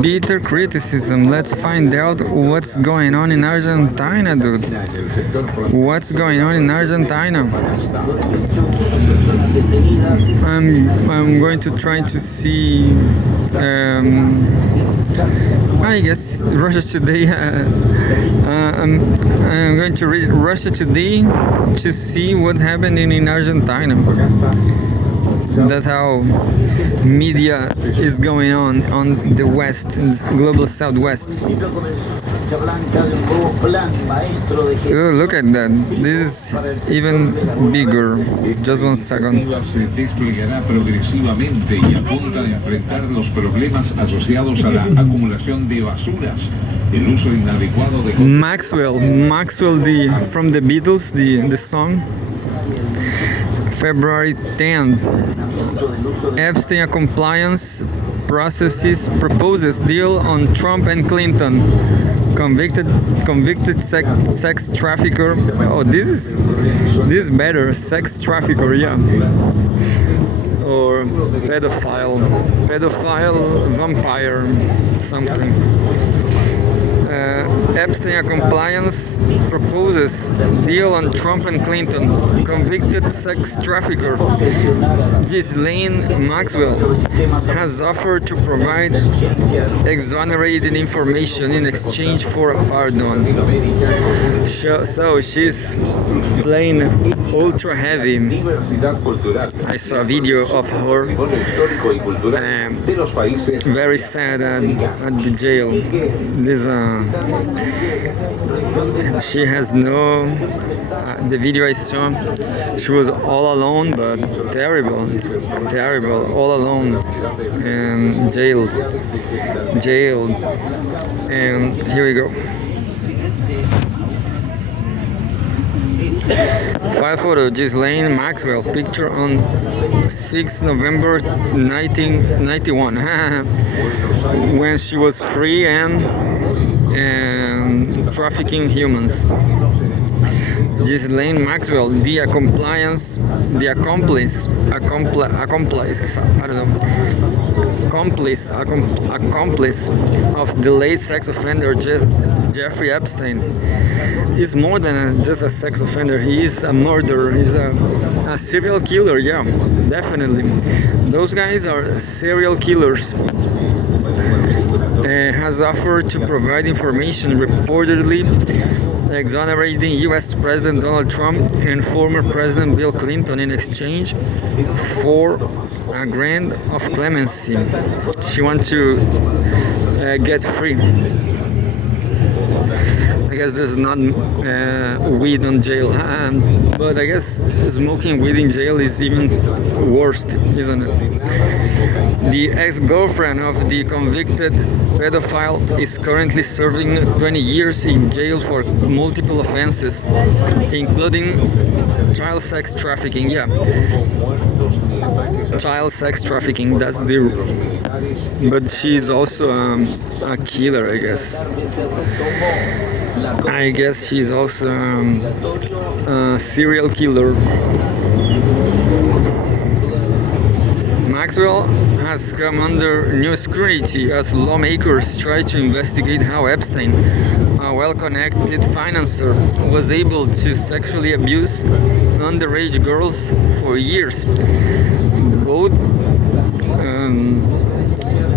Bitter criticism. Let's find out what's going on in Argentina, dude. What's going on in Argentina? I'm going to try to see. I guess Russia Today. I'm going to read Russia Today to see what's happening in Argentina. That's how media is going on the West, in the global Southwest. Oh, look at that. This is even bigger. Just 1 second. Se desplegará progresivamente y apunta a enfrentar los problemas asociados a la acumulación de basuras, el uso inadecuado de Maxwell, from the Beatles, the song. February 10th. Epstein compliance processes proposes deal on Trump and Clinton. Convicted sex trafficker. Oh, this is better. Sex trafficker, yeah. Or pedophile, vampire, something. Epstein compliance proposes deal on Trump and Clinton. Convicted sex trafficker Ghislaine Maxwell has offered to provide exonerating information in exchange for a pardon. So she's playing ultra heavy. I saw a video of her very sad at the jail. She has no. The video I saw, she was all alone, but terrible, all alone, and jailed. And here we go. File photo, Ghislaine Maxwell, picture on 6 November 1991, when she was free and trafficking humans. Ghislaine Maxwell, the accomplice, accomplice of the late sex offender Jeffrey Epstein. He's more than just a sex offender. He is a murderer. He's a serial killer. Yeah, definitely. Those guys are serial killers. Has offered to provide information reportedly exonerating U.S. President Donald Trump and former President Bill Clinton in exchange for a grant of clemency. She wants to get free. I guess there's not weed on jail, but I guess smoking weed in jail is even worse, isn't it? The ex-girlfriend of the convicted pedophile is currently serving 20 years in jail for multiple offenses, including child sex trafficking. Yeah, child sex trafficking, that's the... But she's also a killer, I guess. I guess she's also a serial killer. Maxwell has come under new scrutiny as lawmakers try to investigate how Epstein, a well-connected financier, was able to sexually abuse underage girls for years. Both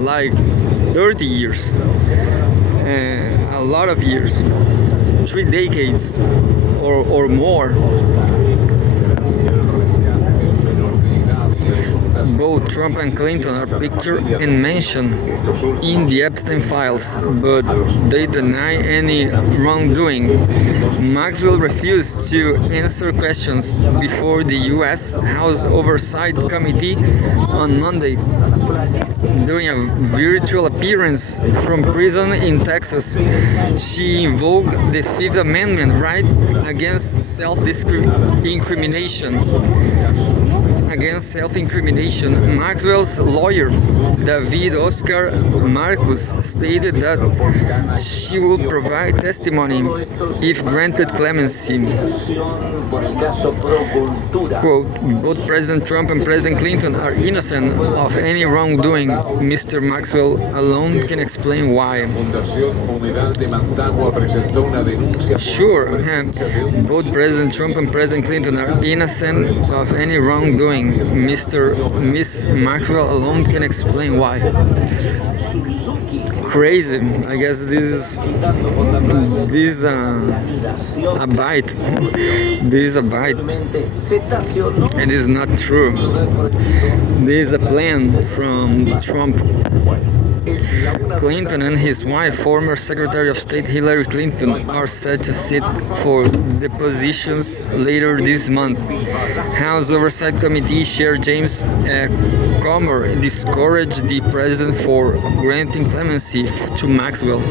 like 30 years. A lot of years, 3 decades or more. Both Trump and Clinton are pictured and mentioned in the Epstein files, but they deny any wrongdoing. Maxwell refused to answer questions before the U.S. House Oversight Committee on Monday. During a virtual appearance from prison in Texas, she invoked the Fifth Amendment right against self-incrimination. against self-incrimination, Maxwell's lawyer, David Oscar Marcus, stated that she would provide testimony if granted clemency. Quote, both President Trump and President Clinton are innocent of any wrongdoing. Mr. Maxwell alone can explain why. Sure, both President Trump and President Clinton are innocent of any wrongdoing. Miss Maxwell alone can explain why. Crazy. I guess this is a bite. This is a bite. It is not true. This is a plan from Trump. Clinton and his wife, former Secretary of State Hillary Clinton, are set to sit for depositions later this month. House Oversight Committee Chair James Comer discouraged the president for granting clemency to Maxwell.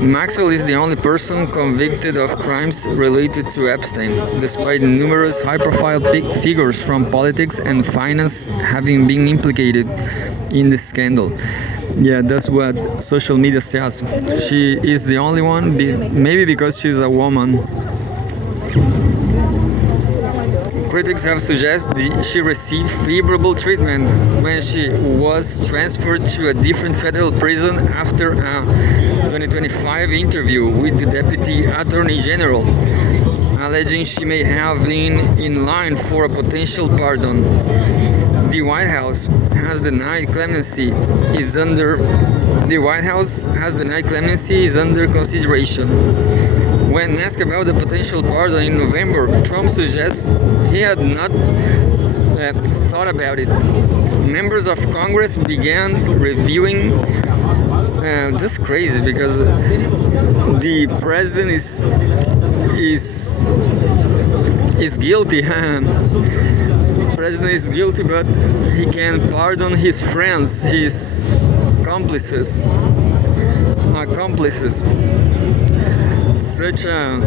Maxwell is the only person convicted of crimes related to Epstein, despite numerous high-profile figures from politics and finance having been implicated in the scandal. Yeah, that's what social media says. She is the only one, maybe because she's a woman. Critics have suggested she received favorable treatment when she was transferred to a different federal prison after a 2025 interview with the Deputy Attorney General, alleging she may have been in line for a potential pardon. The White House has denied clemency is under consideration. When asked about the potential pardon in November, Trump suggests he had not thought about it. Members of Congress began reviewing. That's crazy because the president is guilty. The president is guilty, but he can pardon his friends, his accomplices. Such a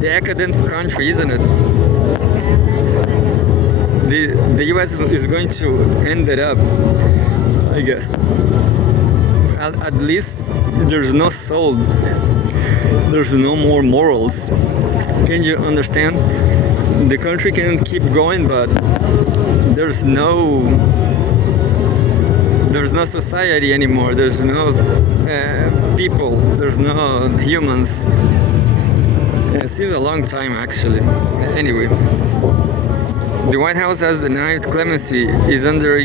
decadent country, isn't it? The US is going to end it up, I guess. At least there's no soul. There's no more morals. Can you understand? The country can keep going, but there's no society anymore. There's no people. There's no humans. Since a long time, actually. Anyway, the White House has denied clemency is under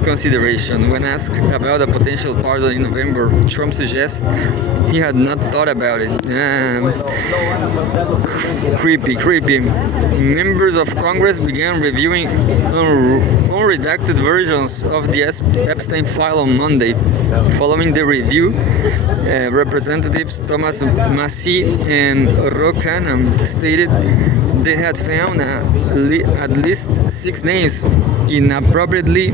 consideration. When asked about a potential pardon in November, Trump suggests he had not thought about it. Creepy. Members of Congress began reviewing unredacted versions of the Epstein file on Monday. Following the review, Representatives Thomas Massie and Ro Khanna stated they had found at least 6 names inappropriately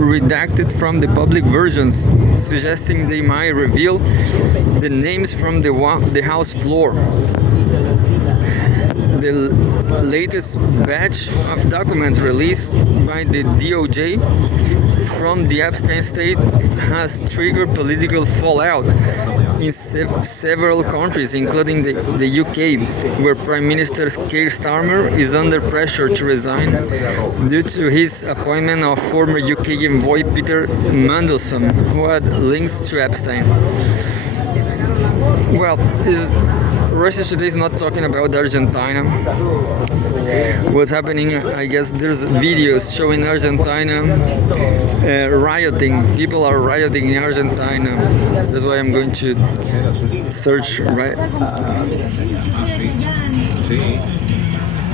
redacted from the public versions, suggesting they might reveal the names from the House floor. The latest batch of documents released by the DOJ from the Epstein estate has triggered political fallout in several countries, including the UK, where Prime Minister Keir Starmer is under pressure to resign due to his appointment of former UK envoy Peter Mandelson, who had links to Epstein. Well, Russia today is not talking about Argentina. What's happening? I guess there's videos showing Argentina rioting. People are rioting in Argentina. That's why I'm going to search right.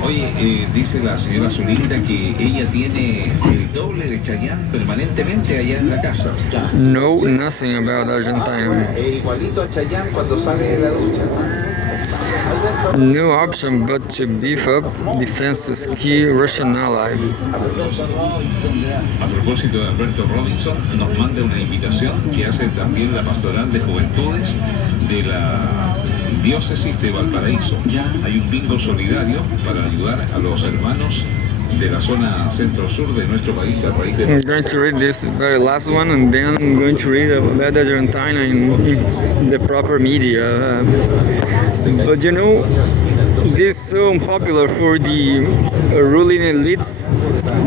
Oye, dice la señora Zulinda que ella tiene el doble de Chayanne permanentemente allá en la casa. No, nothing about Argentina. Igualito a Chayanne cuando sale de la ducha. No option but to beef up defenses, key Russian ally. A propósito de Alberto Robinson, nos manda una invitación que hace también la Pastoral de Juventudes de la Diócesis de Valparaíso. Hay un bingo solidario para ayudar a los hermanos de la zona centro-sur de nuestro país a raíz de... I'm going to read this very last one, and then I'm going to read about Argentina in the proper media. But you know, this is so unpopular for the ruling elites.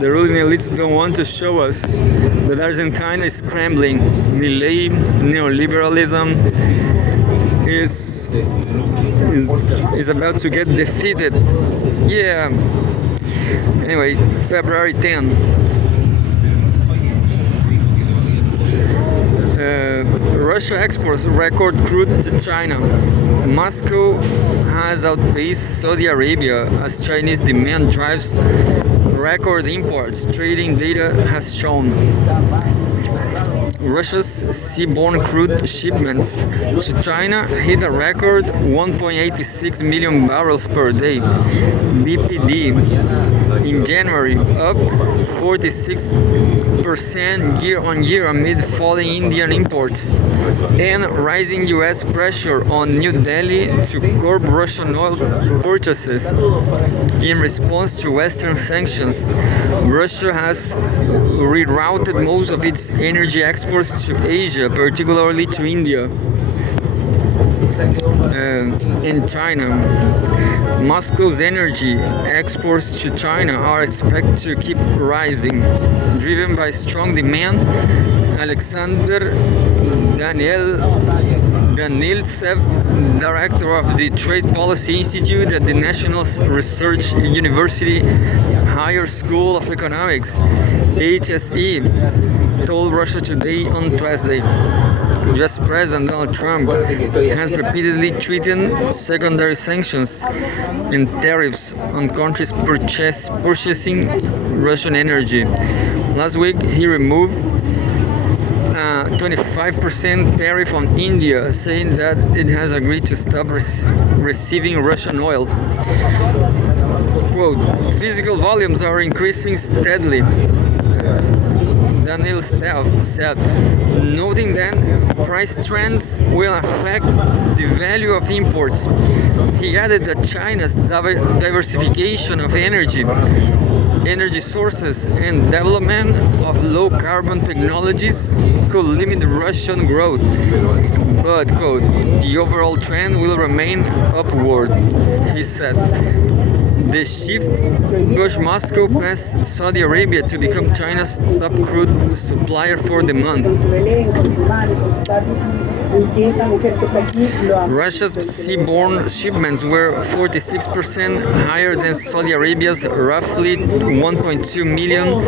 The ruling elites don't want to show us that Argentina is scrambling. Milei, neoliberalism is about to get defeated. Yeah. Anyway, February 10. Russia exports record crude to China. Moscow has outpaced Saudi Arabia as Chinese demand drives record imports, trading data has shown. Russia's seaborne crude shipments to China hit a record 1.86 million barrels per day, BPD, in January, up 46% year-on-year amid falling Indian imports and rising US pressure on New Delhi to curb Russian oil purchases. In response to Western sanctions, Russia has rerouted most of its energy exports to Asia, particularly to India and China. Moscow's energy exports to China are expected to keep rising, driven by strong demand. Alexander Daniltsev, director of the Trade Policy Institute at the National Research University Higher School of Economics, HSE, told Russia Today on Tuesday. US President Donald Trump has repeatedly threatened secondary sanctions and tariffs on countries purchasing Russian energy. Last week, he removed a 25% tariff on India, saying that it has agreed to stop receiving Russian oil. Quote, physical volumes are increasing steadily, Daniltsev said, noting that price trends will affect the value of imports. He added that China's diversification of energy sources and development of low-carbon technologies could limit Russian growth. But, quote, the overall trend will remain upward, he said. The shift pushed Moscow past Saudi Arabia to become China's top crude supplier for the month. Russia's seaborne shipments were 46% higher than Saudi Arabia's roughly 1.2 million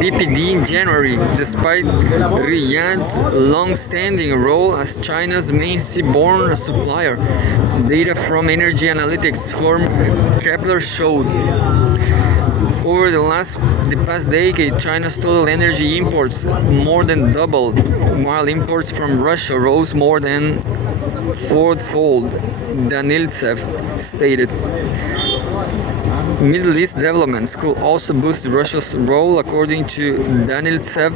BPD in January, despite Riyadh's long-standing role as China's main seaborne supplier. Data from energy analytics firm Kepler showed. Over the past decade, China's total energy imports more than doubled, while imports from Russia rose more than fourfold, Daniltsev stated. Middle East developments could also boost Russia's role, according to Daniltsev.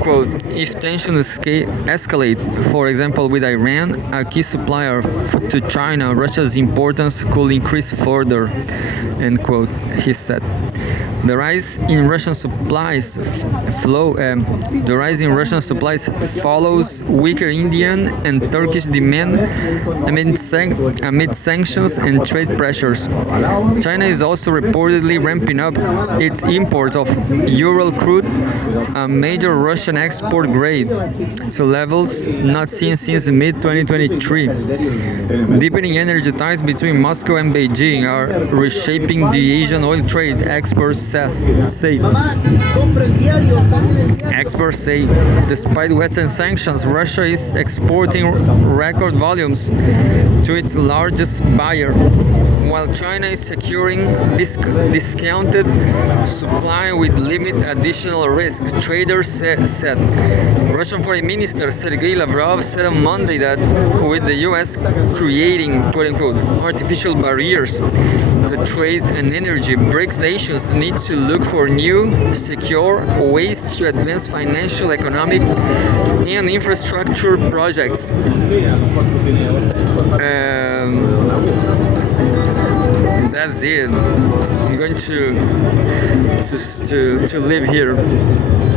Quote, if tensions escalate, for example with Iran, a key supplier to China, Russia's importance could increase further, end quote, he said. The rise in Russian supplies follows weaker Indian and Turkish demand amid sanctions and trade pressures. China is also reportedly ramping up its imports of Ural crude, a major Russian export grade, to levels not seen since mid-2023. Deepening energy ties between Moscow and Beijing are reshaping the Asian oil trade, experts say. Experts say, despite Western sanctions, Russia is exporting record volumes to its largest buyer, while China is securing discounted supply with limited additional risk, traders said. Russian Foreign Minister Sergei Lavrov said on Monday that with the US creating, quote-unquote, artificial barriers to trade and energy, BRICS nations need to look for new, secure ways to advance financial, economic, and infrastructure projects. that's it. I'm going to live here.